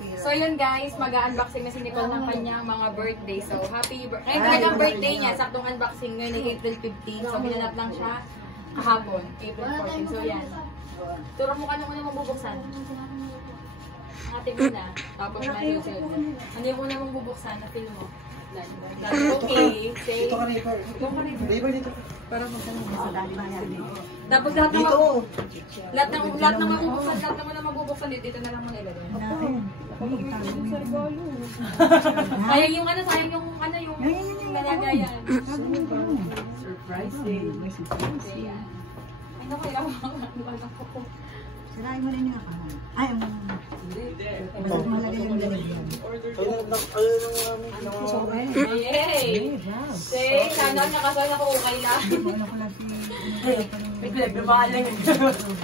So yun guys, mag-unboxing na si Nicole ng kanyang mga birthday. So happy birthday. Ngayon talagang birthday niya, saktong unboxing ngayon ay April 15. So binanap lang siya kahapon, April 14. So yan. Turo mo ka nung una mabubuksan. Ate mo na. Tapos na yung sunod. Ano yung una mong bubuksan na film mo? Okay, say. Ito ka River. River dito. Para magtanong sa dali ba yan. Tapos lahat ng mabubuksan, lahat ng mga mabubuksan dito na lang mga ilagay. Sayang yung ano, sayang yung ano, yung nalagayan. Surprise day. May surprise day. Ay, naku, ilang ko. Sirain mo rin yung akahan. Ay, basta malagay yung lalagyan. Yay! Say, sana nakasal ako ukay lang. Ano ko lang si...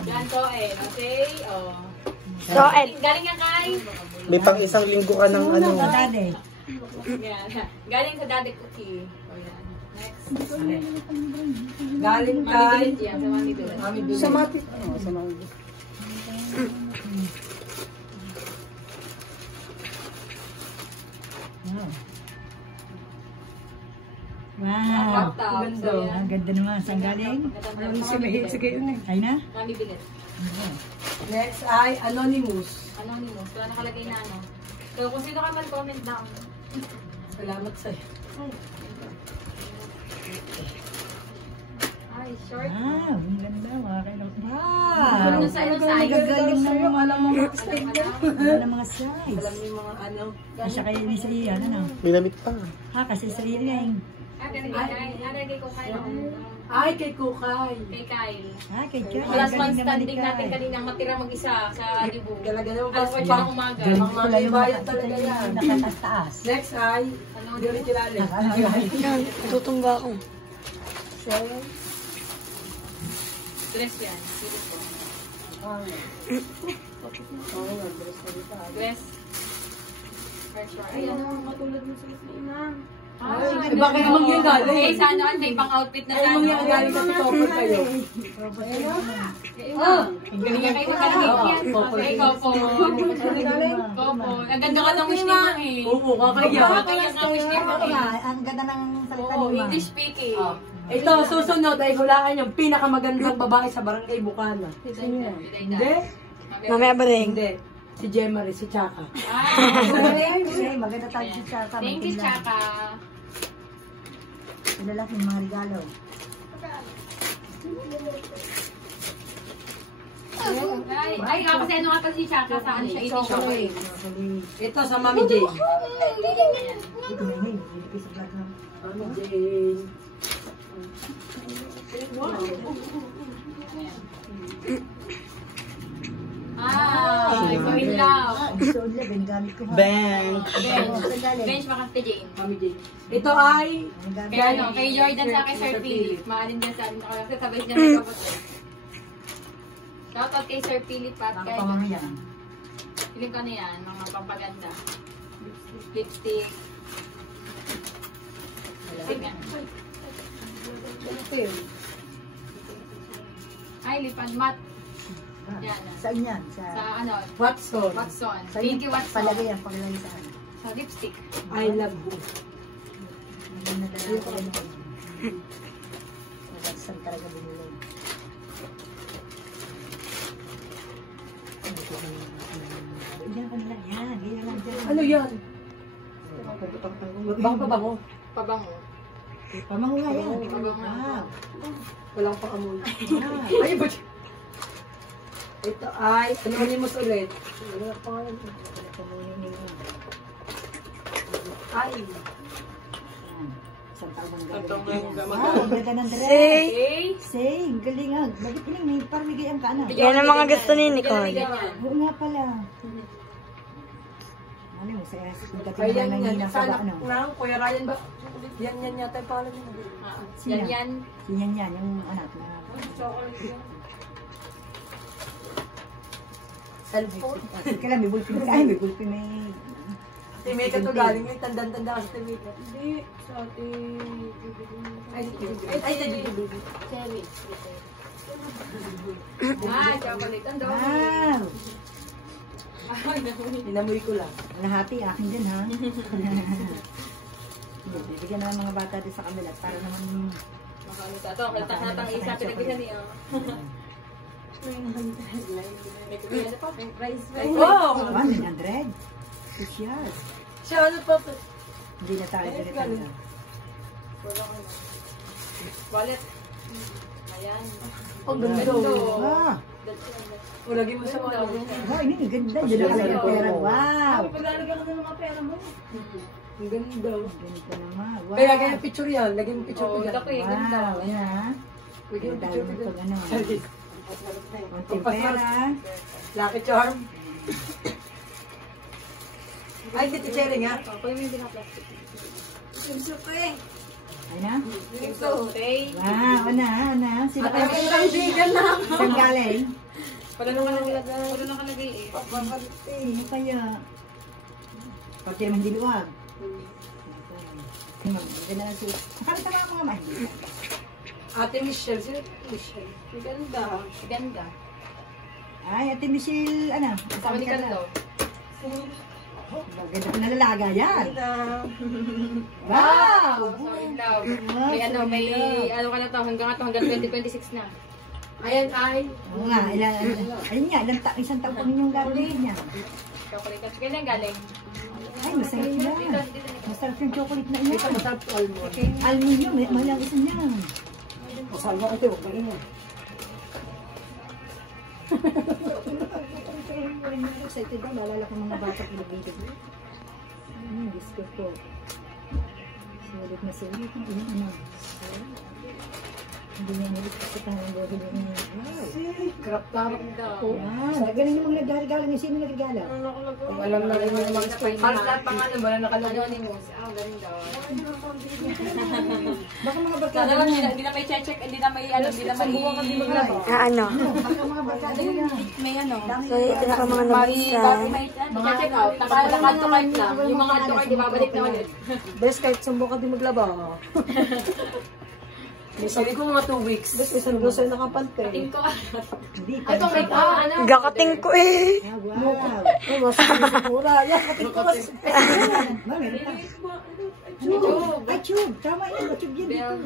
Yan to eh. Say, oh. So, Galing yan kay? May pang isang linggo ka ng ano. Dade. Yan. Galing sa Daddy Cookie. Oh, yan. Next. Galing Mami kay... Dulit yan. Sa Mami Dulit. Sa mati. Sa mati. Wow. Ganda. Ang ganda naman. Saan galing? Sige yun eh. Ay na? Mami Dulit. Next ay Anonymous. Anonymous. Kaya nakalagay na ano. So, kung sino ka man, comment down. Salamat sa'yo. Ay, short. Wow. Ang ganda. Mga kailang. Ano Wow. sa ano size? Gagaling na yung Alam mo mga Alam mga size. Alam niyo mga ano. Kasi kayo ni sa iyan, ano? May lamit pa. Ha, kasi sa iyan. Nalagay ko kayo. Ay, kay Kukay. Kay Kyle. Ha, kay Kyle. Last man standing natin kanina matira mag-isa sa Dibu. Talaga naman Alas 8 ng umaga. Ang mga ibayan talaga yan. Nakataas. Next ay, hindi rin kilala. yan. Tutumba ako. Dress yan. Dress ko. Dress. Ay, ano matulad mo sa Ina. Iba kayo naman yung galing. Eh, sa ano, may pang outfit na Ay, sa mga yung galing kasi topper kayo. Galingan kayo sa galingan. Okay, Kopo. Kopo. Ang ganda ka ng wish ni Ma eh. Oo, kakaya. Kakaya ng wish ni Ma eh. Ang ganda ng salita Oo, ni Ma. English speaking. Ito, susunod ay hulaan yung pinakamagandang babae sa Barangay Bukana. Hindi? Mamaya ba rin? Hindi. Si Jemary, si Chaka. Ay, maganda tayo si Chaka. Thank you, Chaka. Lalaki mga regalo. Ay, kasi ano nga pala si Chaka sa ano siya, 80 chocolate. Ito sa Mami Jane. Ito na yun. Ilipis sa vlog na. Mami Jane. Ay, pamilaw. Ang suod lang, ang gamit ko. Bank. Bench makas kay Jane. Mami Jane. Ito ay Kay ano, kay Jordan sa akin, Sir Philip. Maalin dyan sa akin ako lang. Sabay niya sa kapatid. Shoutout kay Sir Philip at kay... Pamamayan. Piling ko na yan, mga pampaganda. Lipstick. Sige. Ay, lipad mat. Yan. Saan yan? Sa ano, Watson. Watson. Sa Pinky Watson. palagay yan, paglagay saan? Sa lipstick. I love you. Ang nadala ko rin. Saan talaga binulong? Diyan ka nila. Yan, ganyan lang dyan. Ano yan? Baka pabango. Pabango. Pamango nga yan. Pabango. Wow. Walang paamoy. Wow. Ay, ba't? Ito ay Anonymous ulit. Ano ang pangalan? Ay. Isang taon ng Tatlong galing. galing. Wow, ang ganda ng direct. Say, Okay. Say, galing nga. Bakit ilang may parang bigay ka na? yan ang mga gusto ni Nicole. Oo nga pala. Ano mo, sa kung Ay, katilang yan nang yan. hina Sa sa ba, anak ano? ng Kuya Ryan ba? Yan yata yung pangalan niya. Yan yan. Yan, yung anak na. Cellphone. Ika lang, may bulpin. Ay, may bulpin, may... Si Mika to galing yung tandang-tanda kasi si Mika. Hindi, sa ating... Ay, sa Jujubi. Cherry. Ah, chocolate. Ang dami. Wow! Inamoy ko lang. Lahati, akin din ha. Hindi, bibigyan na ng mga bata din sa kanila para naman Makano sa ito, kalta sa natang isa, pinagbihan niya. Wow! 100. Yes. Siya, ano pa? Hindi na tayo pinagkanda. Wallet. Ayan. Ang ganda. Ah, O, lagyan mo sa mga lagyan. oh, ini ganda. Diyan nakalagay ang pera. Wow. Paglalagyan ka na ng mga pera mo. Ang ganda. Ganito naman. Wow. Kaya lagyan yung picture yan. Lagyan yung picture ko Oh, dyan. ito ko eh, ganda. Wow, yan ha. Lagyan yung Tayo picture ko mo dyan. itong ano. Service. Konting pera. Lucky charm. Ay, dito cherry nga. Ako yung hindi na plastic. Ay na? Okay. Wow, ana. Sino Ate, ka? may isang chicken na. Saan galing? Wala na nakalagay. Wala na nakalagay eh. Ano kaya? Pag naman diluwag. Maganda na siya. Nakakita mga mga mahigit. Ate Michelle. Sino Michelle? Ang ganda. Ganda. Ay, Ate Michelle, ano? Sabi ni Kanto. Maganda ko nalalaga yan. Ganda. Wow! So in love. May ano, may ano ka na to, hanggang 2026 na. Ayan ay. Oo nga, ayun nga, isang taon pa ninyong gagawin niya. Chocolate. Kailan galing? Ay, masarap yan. Masarap yung chocolate na Ito yan. masarap to almond. Almond yun, mahal ang isa niya. Masarap ko ito. Huwag ba yun? Excited daw, lalala ko mga bata pinabili. Diyos ko po. Sulit na sulit. Ano? Hindi niya nilit kasi parang bodo niya. Wow! Crap tarap. Wow! Galing yung mga nagregalo niya. Sino nagregalo? Kung alam na rin mo yung mga spray. Parang lahat pang ano ba na nakalagay. Anonymous. Ah, ganda. Baka mga Sana barkada lang, niya. hindi na may check, hindi na may ano, hindi na may... Na ano? Baka mga barkada niya. May ano. So, ito na ka mga nabuksan. Mga check out. Naka-add to cart lang. Yung mga add to cart, di babalik na ulit. Best kahit sumbo ka din maglaba. Sabi ko mga 2 weeks. Best isang grocery nakapante. Tingin ko Hindi. Ay, itong make up, ano? Gakating ko eh. Ah, wow! Ay, mas mura. Yan, kapit ko mas. Meron pa. Tube. Ay, tube! Tama yun. Tube yun.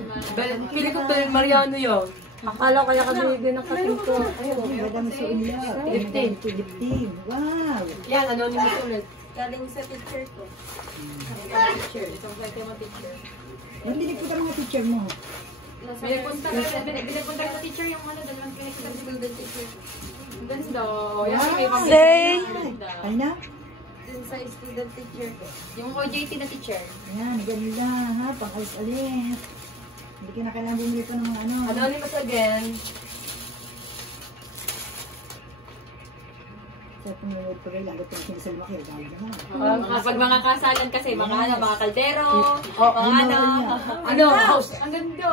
Pili ko to yung Mariano yun. Akala kaya kami din ang kating ko. Madam sa inyo. 15. Wow! Yan, anonymous ulit. Galing sa picture ko. Isang flight mo picture. Yan, dinigputan mga teacher mo. Binagpunta ko sa teacher yung ano, dalawang kinakita si Golden teacher. Ang ganda. Yan, may pang- Say! Ay na? Dun sa student teacher ko. Yung OJT na teacher. Yan, ganda ha. Pang-alis-alis. Hindi ka na kailangan bumili pa ng mga ano. Anonymous again. Sa tumulog pa rin, lalo kung sinisal mo kayo. Gawin na. Pag mga kasalan kasi, mga ano, mga kaldero, Oh, pang ano. Ano? House. Ang ganda.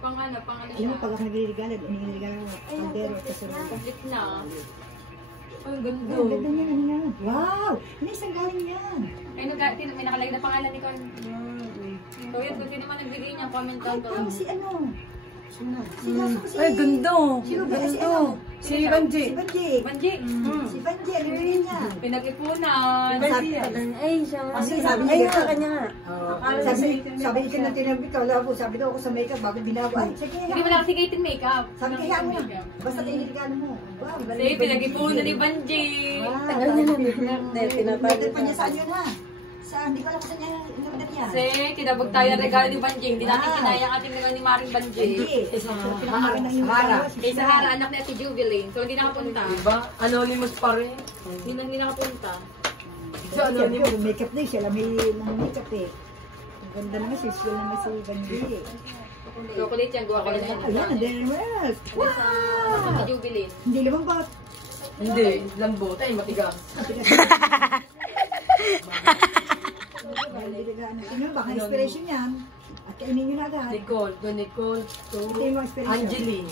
Pang ano, pang ano Alam siya. mo, pag ako nagre-regalo, iniregalo ko. Kaldero, kasalugan. Lit na. Ang ganda. Ang ganda niya, ano yan? Wow! Ano isang galing yan? Ay, may nakalagay na pangalan ni Con. So yun, kung sino man nagbigay niya, comment down Ay, below. si ano? Si Ay, ganda. Sino ba? Si ano? Si Banji. Si Banji. Banji, Si Banji, ano bigay niya? pinag-ipunan. Sabi niya, sa kanya. Sabi niya na tinabi ka, wala po. Sabi daw ako sa makeup, bakit binago? Ay, sige, Hindi mo lang sigatin makeup. sabi kaya mo na. Basta tinigano mo. Wow, Kasi pinag-ipunan ni Banji. Tinatagod pa niya saan yun ha? Saan? Hindi ko alam kung saan niya inuulat niya. Kasi tinabog tayo ng regalo ni Banji. Hindi natin kinayang ating regalo ni Maring Banji. Hindi. Pinakamalaki ng iyong Hara. Kay Sahara, anak ni Ate Jubilin. So hindi nakapunta. Diba? Anonymous pa rin. Hindi nakapunta. So, anonymous. Makeup na eh. Siya lang may mga makeup eh. Ang ganda naman si Siya naman si Banji. Chocolate yan, gawa ko lang yan. Ayan, Darren Wells. Ate Jubilin. Hindi naman ba? Hindi. Lambot. Ay, matigas. Tingnan, baka inspiration yan. At kainin nyo na agad. Nicole. To Nicole. To Ito yung mga inspiration. Angeline.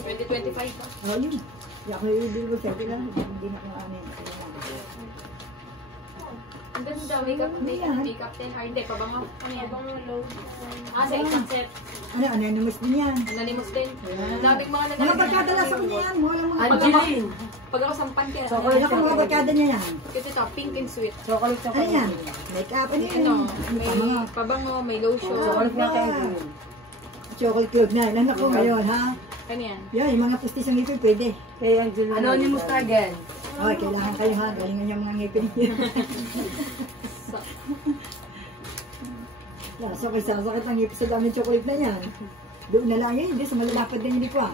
2025 pa. Oh, yun. Hindi ako yung bilbo sa lang. Hindi na ko ano yun. Ang ganda, makeup din. Hindi, pabango. Ano yan? Sa isang set. Ano, anonymous din yan. Anonymous din. Daming mga Mga barkada lang sa kanya yan. Angeline. Pag ako sampan kaya. Chocolate ako mga barkada niya yan. Kasi ito, pink and sweet. Chocolate, Ano yan? Make-up, ano yan? May pabango, may lotion. Chocolate nga kayo. Chocolate club na. Ilan ako ngayon, ha? Ano yan? Yan, yung mga pustis ng ngipin, pwede. Kay Angeline. Anonymous na again. Okay, kailangan kayo ha. Galingan yung mga ngipin niya. So, kay sasakit ang ngipin sa daming chocolate na yan. Doon na lang yan, hindi sa malalapad din yung likuan.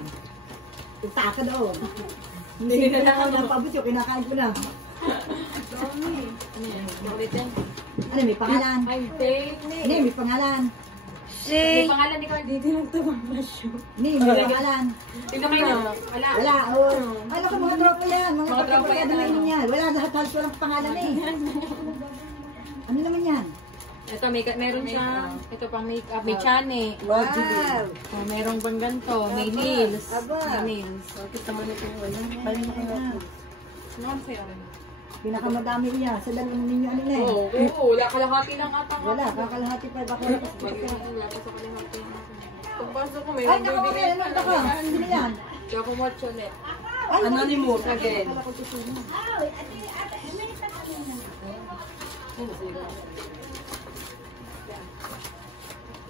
Utaka doon. Hindi na lang ako napabot yung kinakain ko na. Ano yan? Chocolate yan. Ano, may pangalan? Ay, fake. Hindi, may pangalan. May pangalan ni Carl. Dito lang ito, masyo. Hindi, may pangalan. Tingnan kayo. Wala. Wala, oo. Ano ka, mga tropa yan. Mga Mga tropa yan, naman ano? yan. Wala, lahat halos walang pangalan eh. Ano naman yan? Ito, meron siya. Ito pang makeup. May chane. Wow! Oh, merong bang ganito. May nails. Aba. May nails. Bakit naman ito wala? Bali na kayo. Ano ang sa'yo? Pinakamadami niya. Sa dalawang ninyo ano na eh. Oo. Wala kalahati lang ata. Wala, kakalahati pa. Baka Wala pa sa kalahati. Pagpasok ko, may ay, nakamamay. Ano ba ka? Sino yan? Choco mocho ulit. Ay, Anonymous again.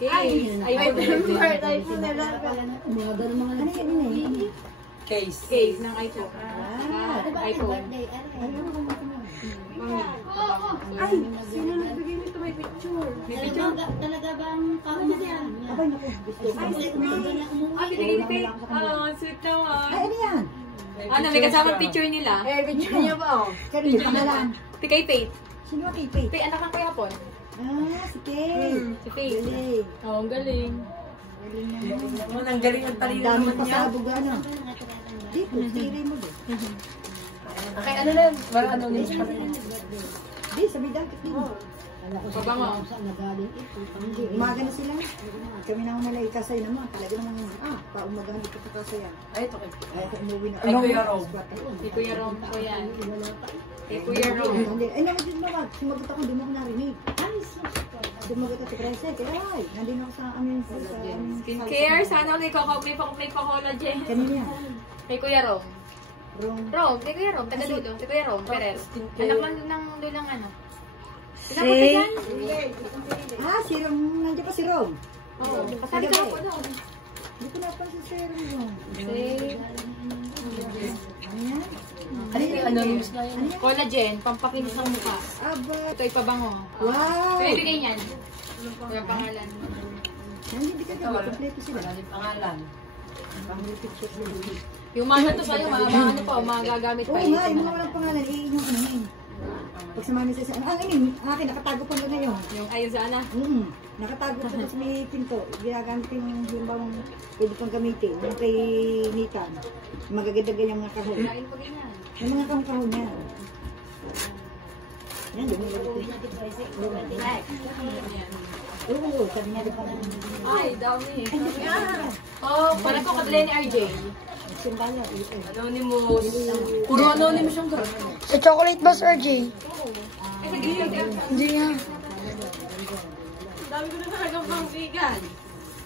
Case. iPhone na lang. Mga ganun mga ano yan eh. Case. Case ng iPhone. iPhone. Ay, sino nagbigay nito? May picture. May picture? Talaga bang kaumahan? Abay, naku. Gusto ko. Binigay ni Faith. Sweet naman. Ay, ano yan? Ano, may kasama picture nila. Picture niya ba? Kaya may pangalan. Si kay Faith. Sino ang kay Faith, anak ang kuya po. Ah, si Kate. Si Faith. Galing. Oo, ang galing. Galing naman. Ang galing ang talino Dami naman niya. pasabog ano. Di po, tiri mo din. Kaya ano na, wala anonymous pa rin. Di, sabi dati. Pabango. Hindi, umaga na sila. Kami na umalay kasay naman. Talaga naman, paumaga hindi ko pa kasaya. Ay, ito kayo. Ay, umuwi na. Ay, Kuya Rom. Si Kuya Rom po yan. Si Kuya Rom. Hindi, ay, naman din naman. Sumagot ako, doon ako narinig. Sumagot ako, Trece. Kaya, ay, nandun ako sa amin. Skincare. Sana ulit kukomplay pa collagen. Kanina yan. Kay Kuya Rom. Rom. Rom, kay Kuya Rom. Taga Dulo. Si Kuya Rom. Ferrer. Anak lang ng dulang ano. Si... Si Rom. Nandiyan pa si Rom. Oo. Kasali ka po doon. Hindi ko napansin si Rom. Ano yan? Ano yung anonymous na yun? Collagen. Pampakinis ng mukha. Aba. Ito ipabango. Wow! So, ibigay niyan. Kuya pangalan. Hindi ka na. Kompleto sila. Wala yung pangalan. Yung mga to sa'yo, mga ano pa, mga gagamit pa. Oo nga, yung mga walang pangalan, yung ano yun. Pag sa mami sa akin, nakatago pa na ngayon. Yung ayun sa ana. Nakatago pa sa may pinto. Ginagamit ko yung bang pwede pang gamitin. Yung kay Nitan. Magagadagan yung mga kahon. Kain po ganyan. Yung mga kahon niya. Yan, oo, sabi niya di pa. Ay, dami. Oh, parang ko kadali ni RJ. Simbala. Anonymous. Puro anonymous yung girl. Si Chocolate Boss RJ. Hindi nga. Dami ko na talagang pangsigan.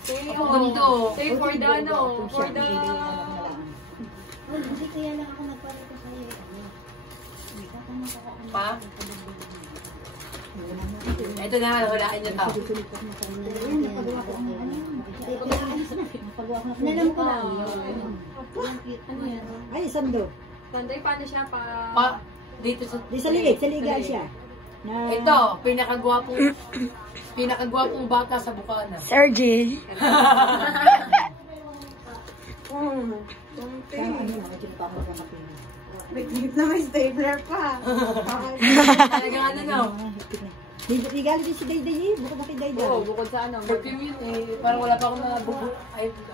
Ang gundo. Say for the ano, for the... Hindi kaya lang ako nagparito sa'yo. Pa? Ito na, hulaan niyo to. Nalam ko lang. Ano yan? Ay, sando. Sanday, paano siya pa... Pa, dito sa... Di sa lilit, sa liga siya. Na, Ito, pinakagwapong bata sa Bukana. Si RJ. Talagang ano no? Ligalo din si Dayday eh. Bukod na kay Dayday. Oo, bukod sa ano. Perfume yun eh. Parang wala pa akong nabubo. Ay, ito.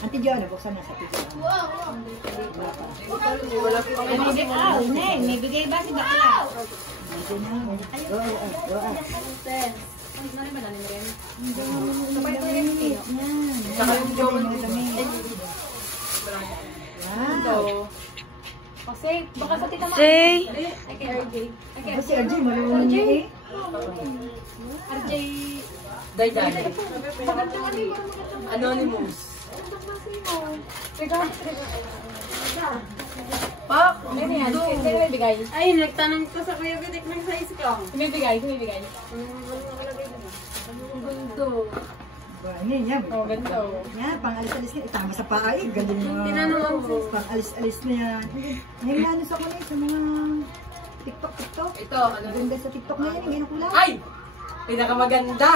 Auntie Joanna, buksan na sa pizza. Wala pa akong May bigay ba si Bakla? Ito na. Oo. Ano naman, ano rin? Sabay pa rin ito. Saka yung joke. Yan. Ito. Kasi, baka sa tita Say. Ay, kay RJ. Ay, kay Kasi RJ, marunong niya eh. RJ. Day-day. Magandang ano yung magandang. Anonymous. Magandang klase mo. Teka. Pak! Ano yan? Sino may bigay? Ay, nagtanong ko sa Kuya Bidik ng size ko. Sino may bigay? Sino may bigay? Ang gundo. Ano yan? Oh, ganda oh. Yan, pang-alis-alis ka. Itama sa paa eh. Galing mo. Tinanong ko. Pang-alis-alis na yan. Ngayon na ano sa kulay sa mga TikTok. Ito, ano? Maganda sa TikTok na yan. Ngayon ang kulay. Ay! Pinakamaganda.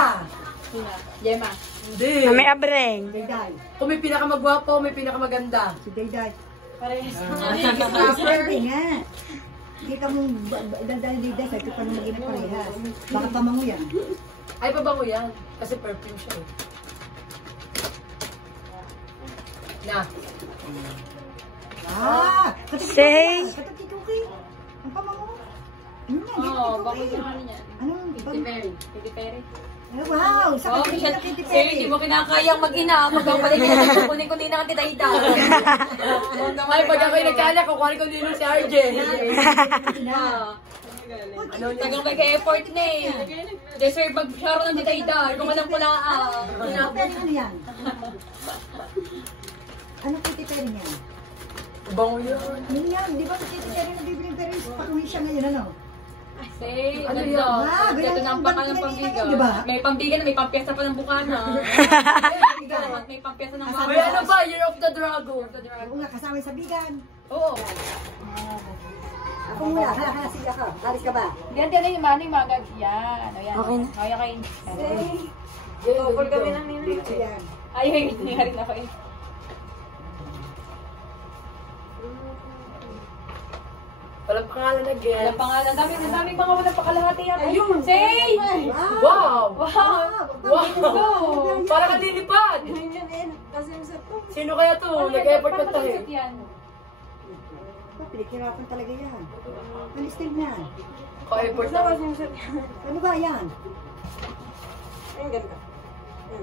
Sino? Gemma. Hindi. May abreng. Dayday. Kung may pinakamagwapo, may pinakamaganda. Si Dayday. Parehas. Pwede nga. Kita mo, dahil Dayday, sabi ko pa nung maging parehas. Baka pamango yan. Ay, pabango yan. Kasi perfume siya eh. Na. Say. Katatituki. Ang pamango. Ano yan? Oo, bakit yung ano niya? Anong Katy Perry. Katy Perry. Wow! Sa Oh, katatituki siya, na Katy sa'yo, hindi Perry. mo kinakayang mag-ina. Magpapalit niya natin kunin-kunin na kati Daida. Ay, pag ako'y nagkala, kukuhanin ko nilo si RJ. Ano niya? Tagang mag-effort na eh. Deserve mag-sharo ng Daida. Kung alam ko na Katy Perry ano yan? Anong Katy Perry niyan? Bango yun. Yun yan, di ba sa Katy Perry nabibiling pero pakuwi siya ngayon ano? Say, Ano ano yun? yun? ganyan Ito na ang yung pangalan ng ganyan pambiga. yun, di ba? May pambiga na, may pampiyasa pa ng bukana. May pampiyasa ng May ano ba? Year of the Dragon. Oo nga, kasama yung sabigan. Oo. Ako muna, hala, sige ako. Alis ka ba? Yan, yan yung mga magag. Yan. O yan. Okay na. O yan kayo. Couple kami ng ninay. Yan. Ay, hindi rin ako eh. Walang pangalan again. Walang pangalan. Daming mga walang pakalahati yan. Ayun! Say! Wow! Wow! Wow! Para ka lilipad! Kasi sa to. Sino kaya to? Nag-effort pa tayo. yan. Pinaghirapan talaga yan. Alistig na. Ka-effort na. Ano ba yan? Ang ganda.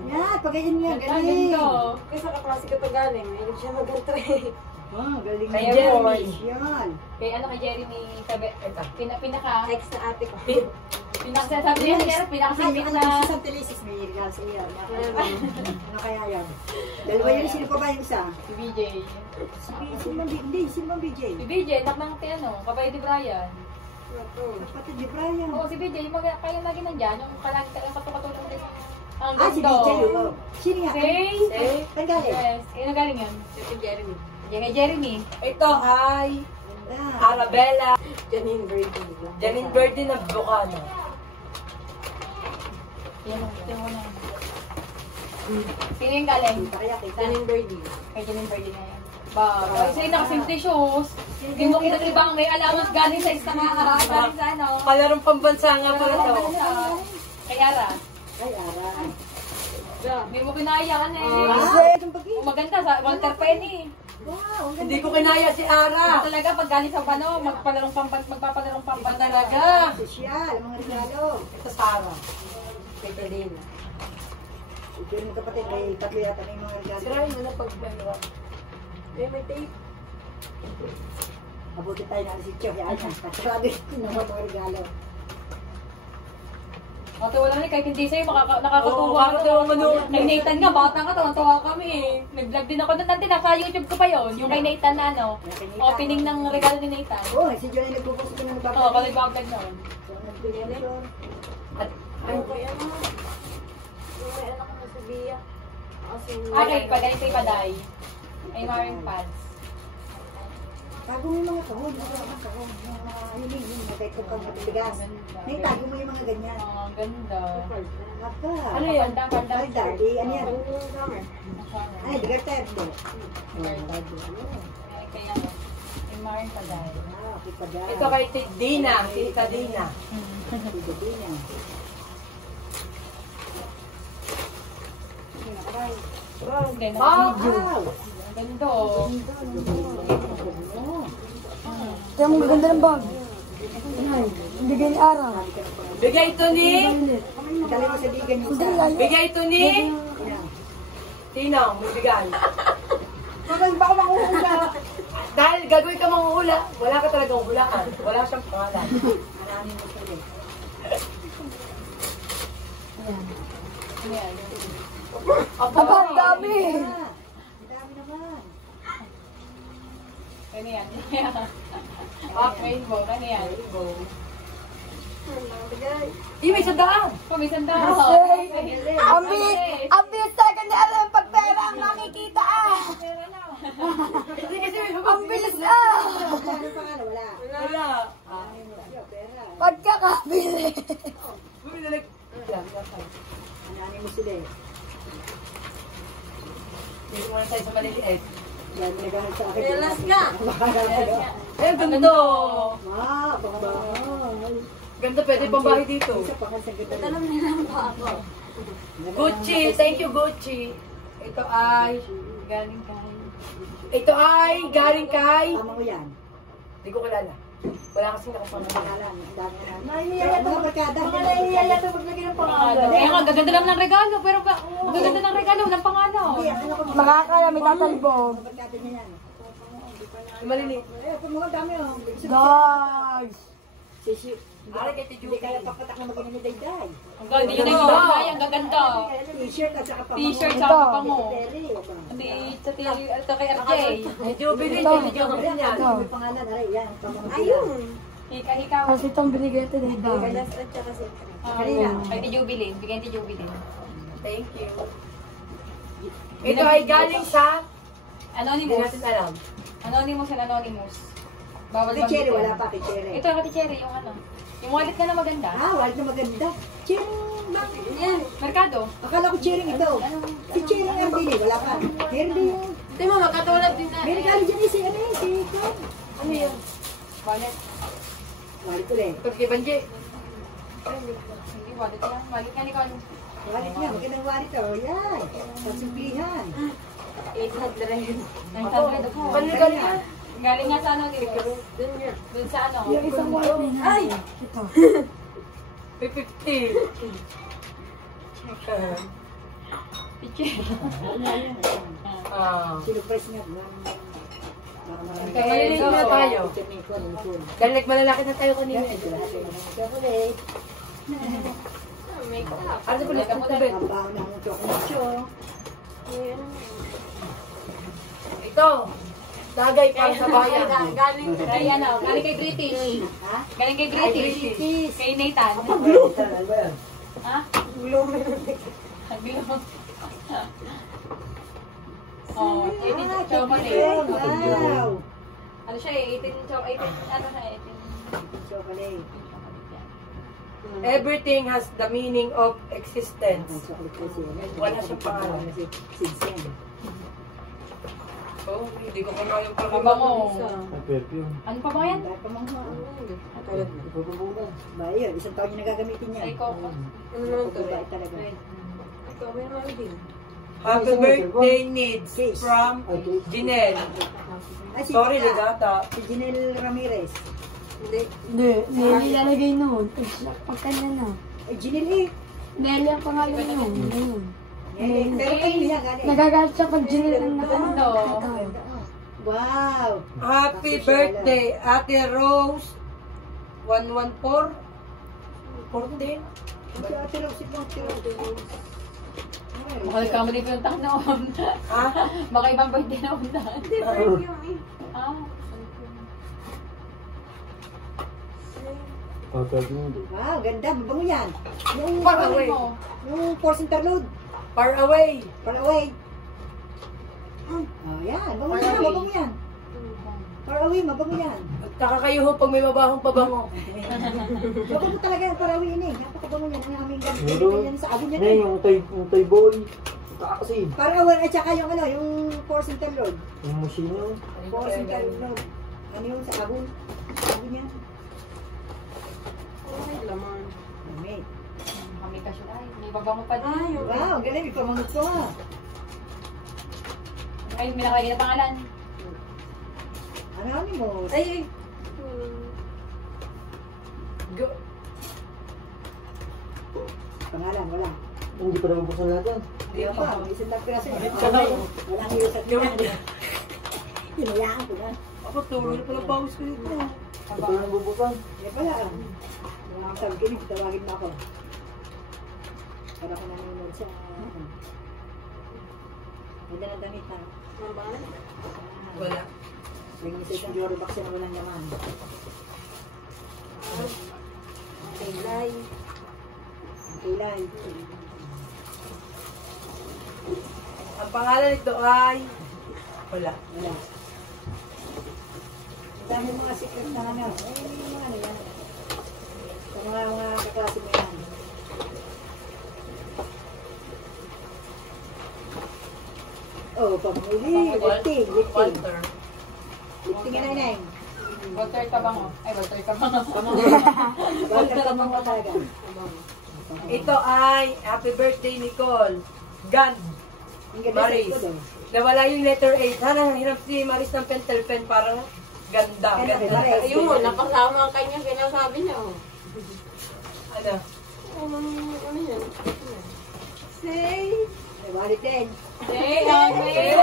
Yan, pagayin niya. Ang Galing. ganda. Kasi sa kaklase ko to galing. Mahilig siya mag-ganto eh. Wow, galing Kay niya. Jeremy. Yan. Kay ano kay Jeremy sabi, pinaka Ex na ate ko. sabi niya, pinaka-singit na Sa Telesis may regalo sa iyo. Ano kaya yan? Dalawa yun, sino pa ba yung isa? si BJ. Sino bang BJ? Si BJ, anak ng ano, kabay ni Brian. Kapatid ni Brian. Oo, si BJ, yung kaya lagi nandyan, yung kalagi talagang katukatulong din. Ang Ah, si ganda. BJ. Oo. Sino nga? Say? Saan galing? Yes. Ayun, galing yan. Si Jeremy. Yan kay Jeremy. Ito ay Ganda. Arabella. Janine Brady. Janine Birdie na Bukano. Yan, yung una. Sino yung galing? Kaya kita. Janine Brady. Kay Janine Birdie na yan. Ay, sa'yo nakasimple shoes. Hindi mo kita ibang may allowance galing sa istamaha. Galing sa ano. Kalarong pambansa nga po ito. Kay Ara. Ay, aray. Hindi mo kinayaan eh. Wow, itong pag Maganda sa Walter Penny. Wow, ang Hindi ganda. ko kinaya si Ara. Talaga pag galing sa pano, magpapalarong pampan talaga. Sosyal, ang mga regalo. Ito Sarah. Kay Kalina. Ito yung kapatid, may tatlo yata may mga regalo. Sirahin mo na pag may tape. Mabuti tayo na si Chok. Yan, kasarado yung mga regalo. Ate, wala rin, kahit hindi sa'yo, nakakatuwa. Oo, nakakatuwa manood. Kay Nathan nga, bata ka, tawa kami eh. Nag-vlog din ako doon, nanti, nasa YouTube ko pa yon. Yung kay Nathan na ano, opening ng regalo ni Nathan. Oo, si Johnny nagpupuso ko na Oo, nagbabalik. kalau nag-vlog noon. So, nag-picture. At Ano ko yan? Yung may anak ko sa Bia. Kasi Okay, pagaling kay Paday. Ay, Maring Pads. Tago mo yung mga kahon. Hiling, magkait ko pang matigas. May tago mo yung mga ganyan. Ang ganda. Aka. Ano yun? Panda. Ay, daddy, ano yan? summer. Ay, digarter do. Kay ano? Kay Maring Paday. Ah, okay pa dyan. ito kay Dina. Tita Dina. Ito din yan. Ang ganda. Wow! Ang ganda oh. Kaya mo ganda ng bag. Bigay ni Ara. Bigay ito ni... Dali mo sa bigan yung isa. Bigay ito ni... Tinang, may bigay. Baka makuha ka. Dahil gagawin ka manguhula, wala ka talagang hulaan. Wala siyang pangalan. Marami mo sila. Aba, ang dami. Ang dami naman. Kanya yan. Rainbow, kanya yan. May sandaan! Kumisan daw. Ang bilis talaga ni Alan pag pera ang makikita Ang bilis Ano pangalan? Wala. Wala. Pera. Pagkakabili. Marami mo sila. Dito muna tayo sa maliliit. Yan, naghanap sa akin. Relax ka. Eh, ganda! Baka. Ganda, pwede pang bahay dito. Isa pa kasi ganda. Alam nila pa ako. Gucci! Thank you, Gucci! Ito ay... Galing kay. Ito ay galing kay... Tama ko yan. Hindi ko kilala. Wala kasing nakapangalan. Pangalan. Ang dami na. Nahihiya yata Mga barkada. Mga nahihiya yata maglagay ng pangalan. Kaya nga, gaganda lang ng regalo. Pero ba, gaganda ng regalo, ng pangalan. Hindi, ano ko. Makakaya, may tatalbog. Mga barkada niya yan. Maliliit. Eh, kung mga dami oh. Guys. Sisi. Ari kay Tiju. Hindi kaya papatak na maganda ni Dayday. Ang ganda, hindi nyo na yung ang gaganda. T-shirt at saka pamango. T-shirt Ito. sa papango. Terry, o ba? Hindi, ito kay RJ. May Jubilee, may Jubilee yan. Ito. May pangalan, aray, yan. Pamango sila. Ayun. Ikaw. Kasi itong binigay ito dito. Kalas at saka si Kanina. Kay Jubilee. Bigyan ti Jubilee. Thank you. Ito ay galing sa... Hindi Anonymous. natin alam. Anonymous and anonymous. Bawal Kay Cherry, banggitin. wala pa kay Cherry. Ito kay Cherry, yung ano. Yung wallet ka na maganda. Ah, wallet na maganda. Cherry, bakit? Yan. Merkado. Akala ko Cherry ito. Si Cherry ang Ardili, wala pa. Meron din yung... Hindi mo, magkatulad din na. May regalo dyan si ano yun, si Ikaw. Ano yun? Wallet. Wallet ko rin. Ito kay Banji. Hindi, wallet yan. Wallet nga ni Carlo. Wallet niya, magandang wallet oh. Yan. Pagsimplihan. 800. 900 ako. Galing yan. Galing nga sa anonymous. Dun yun. Dun sa ano. Yung isang wallet niya. Ay! Ito. May 50. Picture. Sinupres niya. Maliliit na tayo. Dahil nagmalalaki na tayo kanina. Chocolate. Makeup. Ano po lang tabi? Ang baho ng chocolate siya. Ayun. Ito. Tagay para sa bayan. Galing Kay ano, galing kay British. Ha? Galing kay Ay, British. British. Kay Nathan. Ha? Gloom. Bilog. Oh, 18 chocolate. Wow. Ano siya eh, 18 chocolate. Ano na 18 Chocolate. Everything has the meaning of Ang existence. chocolate kasi. Wala siyang pangalan. Si Zen. Oh, hindi ko kaya yung Pabango. Perfume. Ano pa ba yan? Dahil pa mga ba yun, isang taon yung nagagamitin niya. Ay, Coco. Ano naman to? Babae talaga. Ito, may naman din. Happy birthday needs from Jinel. Ay, si Sorry, Ligata. Si Jinel Ramirez. Hindi. Hindi. Nelly lalagay noon. Pagka na na. Ay, Jinel eh. Nelly ang pangalan noon. Ayun. Pero kayo niya, galing. Nagagalit siya pag ginil ang Ganda. Wow. Happy birthday, Ate Rose. 114. 14. Si Ate Rose, si Ate Rose. Baka nagkamali ko yung tang noon. Ha? Baka ibang birthday na una. Hindi, perfume eh. Ah. Wow, ganda. Mabango yan. Yung, Far away. Mo. yung force interlude. Far away. Far away. Oh, yan. Mabango yan. Mabango yan. Far away, mabango yan. Magtaka kayo ho pag may mabahong pabango. Mabango talaga yung far away yun eh. Napakabango yan. Ang aming gamit. Meron. Yan sa akin yan Ano eh. yung toy ball? Kasi, Far away at saka yung ano, yung force interlude. yung musino. Force interlude. Ano yung sa abon? Abon yan. Ay, laman. Mate. Kami kasi ay, may babango pa din. Wow, galing. May pamangot ko ah. Ay, may nakalagay na pangalan. Anonymous. Ay, ay. Go- Pangalan, wala. Hindi pa naman buksan lahat yan. Hindi pa. May isang lang piraso. Walang iusap niya. Hinayaan ko na. Ako, turo na pala pawis ko dito. Ito na nabubuksan. Eh pala, mga sabi ko niyo, tawagin mo ako. Para ko nanonood sa... May dalang damit ha. Wala. Yung isa isang joro box na walang laman. Pilay. Kilay. Ang pangalan nito ay... Wala. Wala. Ang dami mga secret na ano. Eh, yung mga ano yan. Sa mga kaklase mo yan. Oh, pamili. Lifting. Walter. Lifting na inay. Walter Tabango. Ay, Walter Tabango. Walter ka mo talaga. Ito ay happy birthday, Nicole. Gand. Ang ganda Maris. sa ito, Nawala yung letter 8. Sana hirap si Maris ng pentel pen para ganda. Ano, Ganda. Maris? Ayun mo, napasama ang kanyang sinasabi niya. Oh. Ano? Ano yan? May wallet din. Hey, okay.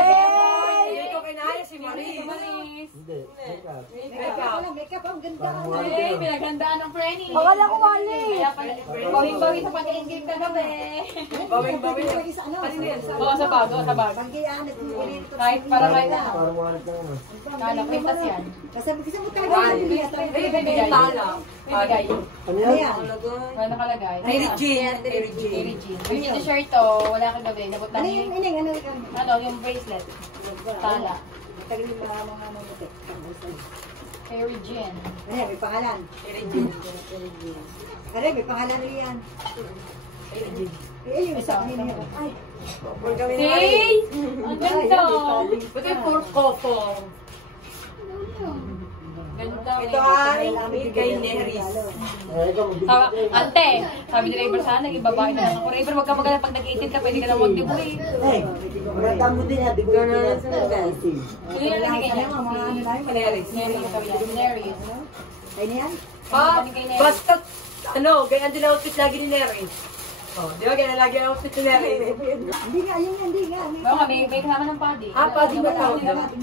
Hindi ko kinaya si Maris. Maris. Hindi. Makeup. Makeup. Makeup. Ang ganda. Parang wala Hey, din. pinaghandaan ng Frenny. Akala ko wali. Kaya pala, bawing-bawi sa pag-i-engage ka gabi. Bawing-bawing. Isa ano? Oo, sa bag, sa bag. Pagkiyaan at nililito. Kahit para kahit na. Parang wala din ano. Kala, printas yan. Kasabi ko sa mukha niya. Bibigay. Tala. Bibigay. Ano Ano yan? yan? Ano nakalagay? Mary Jean. Mary Mary Jean. Jean. Yung t-shirt to, wala kang gabi. Nabot Ano lang yung yung, ining? Ano yung bracelet. Tala. Tagal yung mga mamutik. Mary Jean. Ano yan? May pangalan. Mary Jean. Ano yan? May pangalan rin yan. Mary Jean. Eh, yung isa kanina yun. Ay, Huwag kami na Hey! Ang ganda! Ba't yung puro koko? Ganda. Ito ay kay Neris. Eh, ikaw magbibigay. Ante, sabi ni Raver sana, ibabae na lang ako. Raver, wag ka magana pag nag-18 ka, pwede ka na mag-debut. Eh, maganda mo din yan. Di ko yung pinag-18. Yun yung nalagay niya. mga ano na yun. Neris. Neris, sabi niya. Neris. Kaya na yan? Basta, ano, ganyan din outfit lagi ni Neris. Oh, di ba ganyan lagi ang outfit ni Neris? Hindi nga, yun yan, hindi nga. Oo nga, may kasama ng padi. Ah, padi ba tawag Wala, na? Ano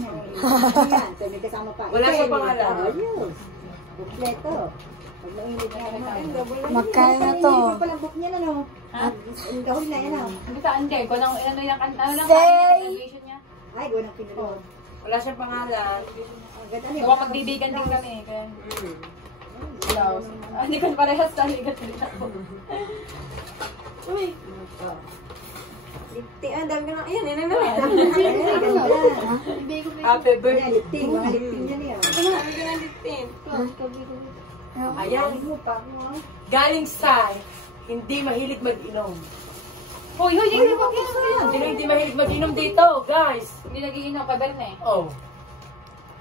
yan? So, may kasama pa. Wala Ito, siyang pangalan. Ayun. Kompleto. Pag nainit na yan. Magkano na to? Hindi pa palang book niya na, no? Ha? Ang gahol na yan, ah. Sabi sa Ante, kung ano yung ano lang Say! graduation niya. Ay, gawa ng pinulog. Wala siyang pangalan. Ang ganda niya. Kung magbibigan din kami. Kaya, blouse. Hindi ko parehas sa ligat din ako. Uy. Lipti. Ang dami ka na. Ayan, yan na naman. Ay, ganda. Happy Ayan, birthday. lifting. Mga lifting niya niya. Ang dami ka na liptin. Ayan. Galing sa hindi mahilig mag-inom. Hoy, hoy, hindi mo mag-inom. Sino hindi mahilig mag-inom dito, guys? Hindi nag-iinom ka, Berne. Oh.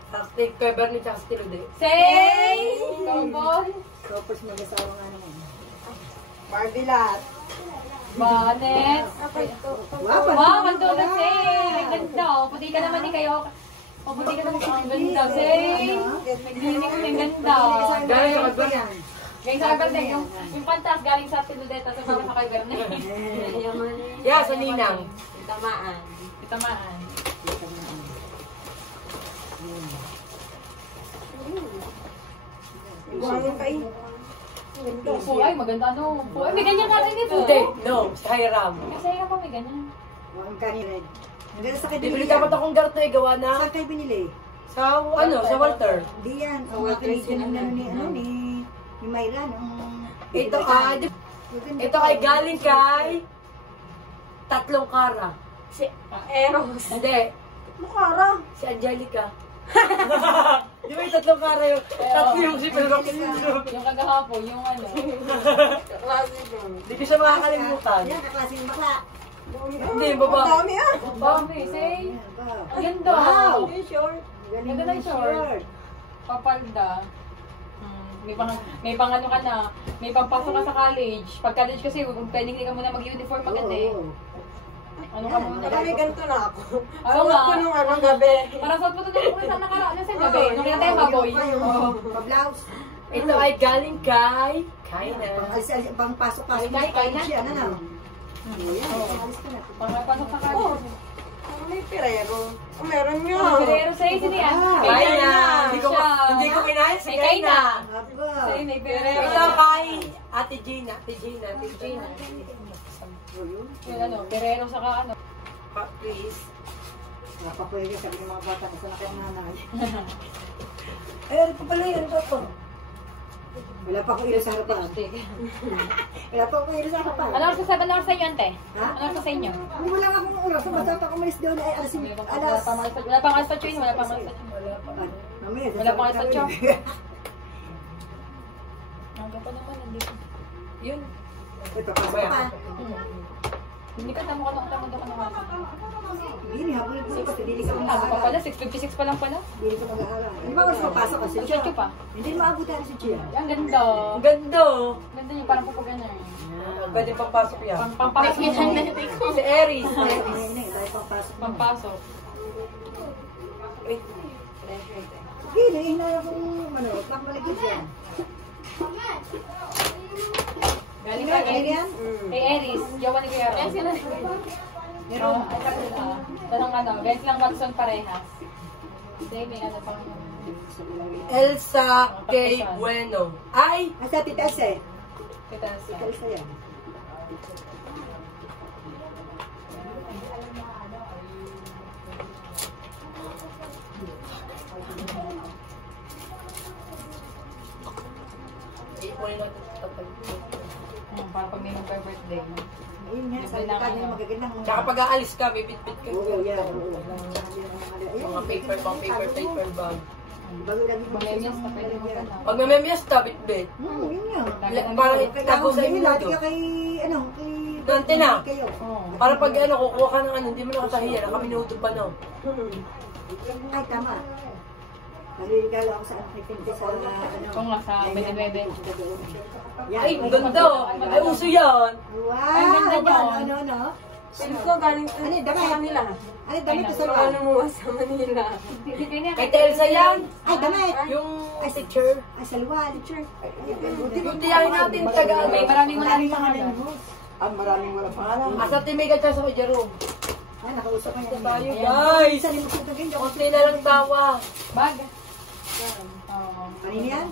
Sa Queber ni Chas Tilude. Say! Cowboy! Ropers mag-asawa nga naman. Mardilat. Banet! Wow, mandun na, Say! Ang ganda. O, puti ka naman ni kayo. O, puti ka naman. Ang ganda, Say! Naglinig ko yung ganda. Galing sa Queber. Galing sa Berne. Yung pantas galing sa Tiludeta. Sa sama sa kay Berne. Yeah, sa Ninang. Tamaan. Itamaan. Buhangin ka eh. Upo ay, maganda ano. Upo ay, may ganyan ka rin ito. Hindi, no. Sa Hiram. Kasi hirap pa may ganyan. Ang kanina. Ang ganda sa kayo Bibili binili. dapat akong garot na igawa na Saan kayo binili? sa, ano, sa Walter. Hindi yan. Ang mga kinitin ng ni Mayra. Ito ay, ito ay galing kay tatlong kara. Si Eros. Hindi, Mukara. si Angelica. Di ba yung tatlong kara yun? Tatlo yung si Pero Yung kagahapon, yung ano. Klase doon. Hindi ko siya makakalimutan. Yan, kaklase ng bakla. Hindi, baba. Ang dami ah. Bami, say. Yan ba? Ang ganda. Wow! Yung short. Galing Ganda ng short. Papalda. May pang ano ka na, may pampasok ka sa college. Pag college kasi, pwedeng hindi ka muna mag-uniform maganda eh. Oo. Ano ka muna? Baka may ganito na ako. Ayaw Suot nga. ko nung anong gabi. Para suot mo ito nung sa nakaraan sa gabi. Nung kinatay ang baboy. Pa-blouse. Ito ay galing kay Kaina. Pang-pasok-pasok. Kay na? Siya, ano na? Yan, pang-alis ka na. Pasok sa college. May pirero. Meron nga. Pero sa'yo, sino yan? Kaya na. Siya. Hindi ko kinaya. May kay na. Aba. Sa'yo, may pero. Ito kay Ate Gina. Ate Gina. Yung ano, perero saka ano. Please. Napapwede sabi ng mga bata sa nakayang nanay. Eh, ano pa pala yun? Ito po. Wala pa akong ilo sa harapan. Wala pa akong ilo sa harapan. Ano oras sa inyo, ante? Ha? Ano oras sa inyo? Wala nga akong oras. Basta pa kumalis doon ay alas. Wala pang alas 8 yun, wala pang alas 8. Mamaya, Wala pang alas 8. sasabihin. Hanggang pa naman, nandito. Yun. Ito, pasok pa. Hindi ka tamo ka nung tamo ka nung Hindi, habulin ko kasi hindi ka Ano pa mag-aaral. pala? 6:56 pa lang pala? Hindi ka mag-aaral. Hindi ba oras mapasok kasi? Ang short pa. Hindi maabutan si Chia. Ang ganda. Ang ganda. Ganda yung parang papagana. Pwede pang-pasok yan. Pampasok yan. Si Aries. Hindi, tayo papasok. Pampasok. Hindi, hinala kong manok. Nakamaligid yan. Galing pa Ano yan? kay Aries. Jowa ni Kuya Ron. Meron. Tanong ano, guys lang Watson parehas. Hindi, may ano pang... Elsa K. Bueno. Ay! Asa Tita Elsa eh. Kita Tita sa... Elsa yan. Para pag may mag-birthday. Ayun nga, sabi ka nila magagandang mga... Tsaka pag aalis ka, may bit-bit ka. Oo, yan. Oo. Mga paper bag. Bago lagi Mamemias ka, pwede mo ka na. Pag mamemiyas ka, bit-bit. Yun nga. Para itago sa Lagi imudo. ka kay, ano, kay... Dante na. Kayo. Para pag ano, kukuha ka ng ano, hindi mo nakatahiya. Nakaminuto pa, no? Ay, tama. Naliligalo ako sa African sa, ano... Kung nga sa 29. Yan. Ay, ang ganda. Ay, uso yan. Wow! Ang ganda niyo. Ano? Sino ko galing Ano, damit? Manila. Ano, damit ko sa Ano mo sa Manila? Hindi kanya. Kay Telsa yan. Ay, damit! Yung teacher. Ay, sa luwa, teacher. Tiyahin natin taga. May maraming maraming pangalan. Maraming wala pangalan. Asa Timig at sa Jerome. Ah, nakausap ka yan. Tayo, guys. Isa rin mo sa ganyan. Konti na lang tawa. Bag. Oo. Kanina yan?